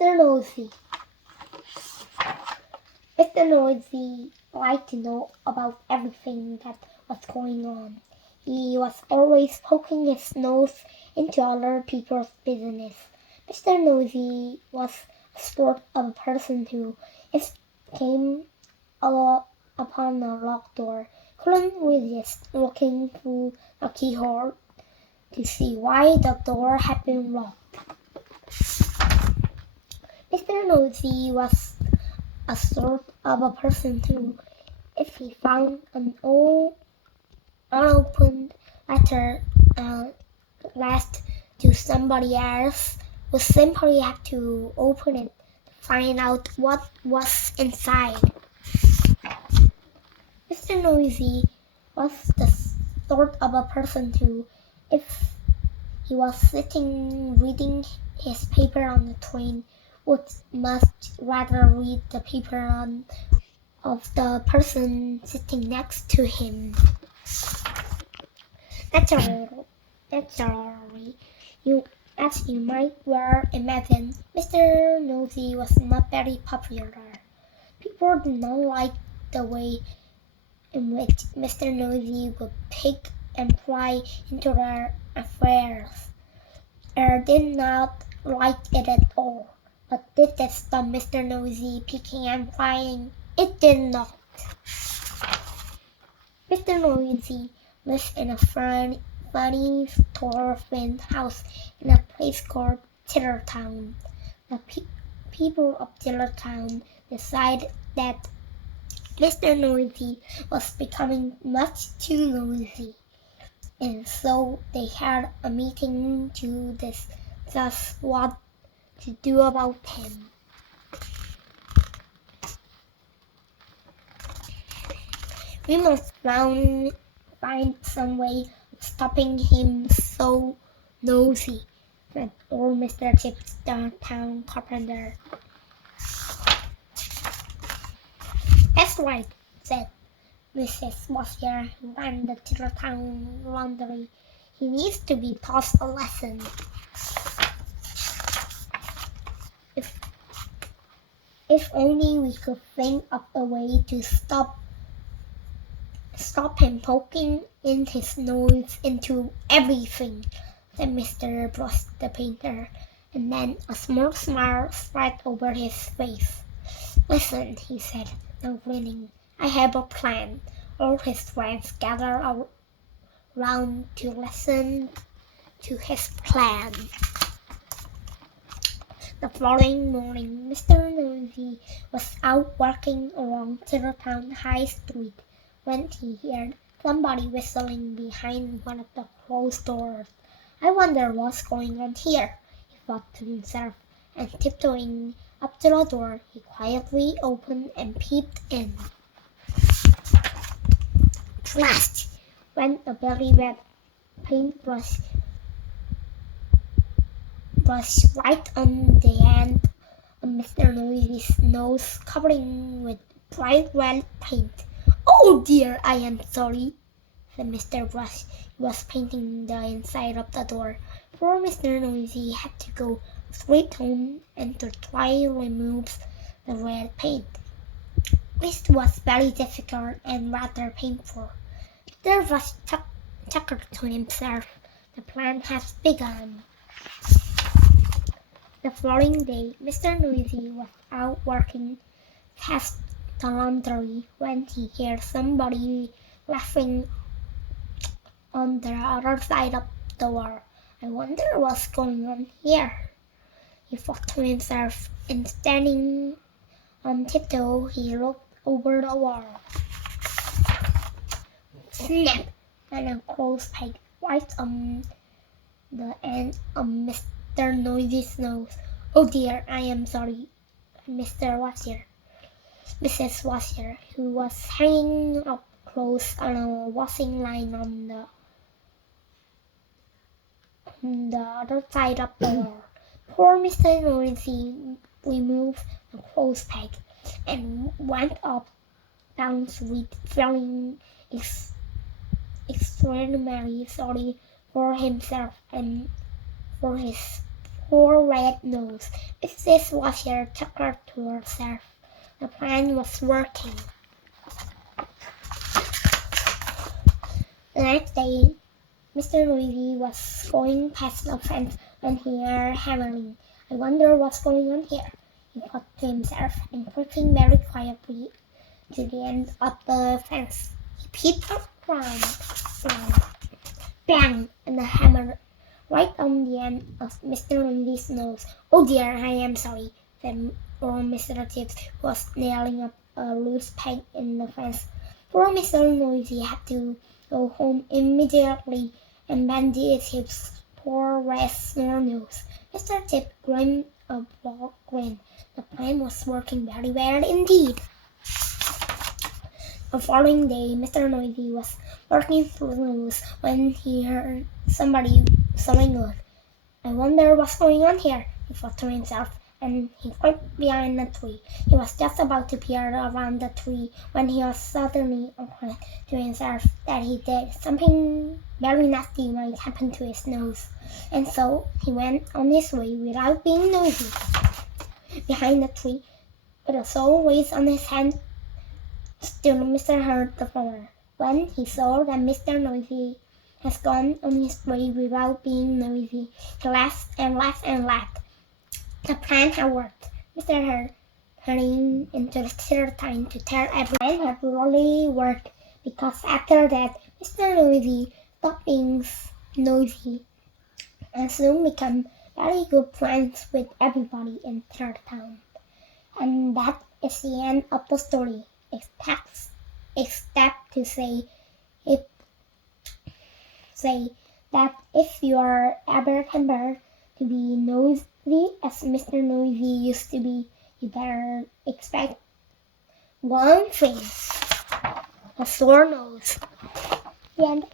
Mr. Nosey. Mr. Nosey liked to know about everything that was going on. He was always poking his nose into other people's business. Mr. Nosey was a sort of a person who, if came upon a locked door, couldn't resist looking through a keyhole to see why the door had been locked. Mr. Nosey was a sort of a person who, if he found an unopened letter addressed to somebody else, would simply have to open it to find out what was inside. Mr. Nosey was the sort of a person who, if he was sitting reading his paper on the train, would much rather read the paper of the person sitting next to him. Naturally, as you might well imagine, Mr. Nosey was not very popular. People did not like the way in which Mr. Nosey would pick and pry into their affairs. They did not like it at all. But did that stop Mr. Nosey picking and prying? It did not. Mr. Nosey lived in a funny tall thin house in a place called Tittertown. The people of Tittertown decided that Mr. Nosey was becoming much too nosy, and so they had a meeting to discuss what to do about him. We must find some way of stopping him so nosy, said old Mr. Chips, the town carpenter. That's right, said Mrs. Wasier, who ran the Tittertown laundry. He needs to be taught a lesson. If only we could think of a way to stop him poking in his nose into everything, said Mr. Brush the painter, and then a small smile spread over his face. Listen, he said, now grinning, I have a plan. All his friends gathered around to listen to his plan. The following morning, Mr. Nosey was out walking along Tittertown High Street when he heard somebody whistling behind one of the closed doors. I wonder what's going on here, he thought to himself, and tiptoeing up to the door, he quietly opened and peeped in. Blast! Went a very red paintbrush right on the end of Mr. Nosey's nose, covering with bright red paint. Oh dear, I am sorry, said Mr. Brush, who was painting the inside of the door. Poor Mr. Nosey had to go straight home and to try to remove the red paint. This was very difficult and rather painful. Mr. Brush chuckled to himself. The plan has begun. The following day, Mr. Nosey was out working past the laundry when he heard somebody laughing on the other side of the wall. I wonder what's going on here, he thought to himself, and standing on tiptoe, he looked over the wall. Snap! And a clothes peg right on the end of Mr. Nosey's nose. Oh dear, I am sorry, Mr. Wasier. Mrs. Wasier, who was hanging up clothes on a washing line on the other side of the wall. Poor Mr. Nosey removed the clothes peg and went up down the street, feeling extremely sorry for himself and for his poor red nose. Mrs. Washer chuckled to herself. The plan was working. The next day, Mr. Nosey was going past the fence when he heard hammering. I wonder what's going on here, he thought to himself, and creeping very quietly to the end of the fence, he peeped around. Bang! And the hammer right on the end of Mr. Nosey's nose. Oh dear, I am sorry, said poor Mr. Tibbs, who was nailing up a loose peg in the fence. Poor Mr. Nosey had to go home immediately and bandage his poor red snore nose. Mr. Tibbs grinned a broad grin. The plan was working very well indeed. The following day, Mr. Nosey was working through the woods when he heard somebody sawing wood. I wonder what's going on here, he thought to himself, and he crept behind a tree. He was just about to peer around the tree when he was suddenly aware to himself that he did something very nasty might happen to his nose, and so he went on his way without being nosy. Behind the tree, with a sore raised on his hand, stood Mr. Herd the farmer. When he saw that Mr. Nosey had gone on his way without being noisy, he laughed and laughed and laughed. The plan had worked. Mr. Herd hurrying into the theater time to tell everyone had really worked, because after that Mr. Nosey stopped being noisy and soon became very good friends with everybody in theater town. And that is the end of the story. Except to say that if you are ever tempted to be nosy as Mr. Nosey used to be, you better expect one thing: a sore nose. The end.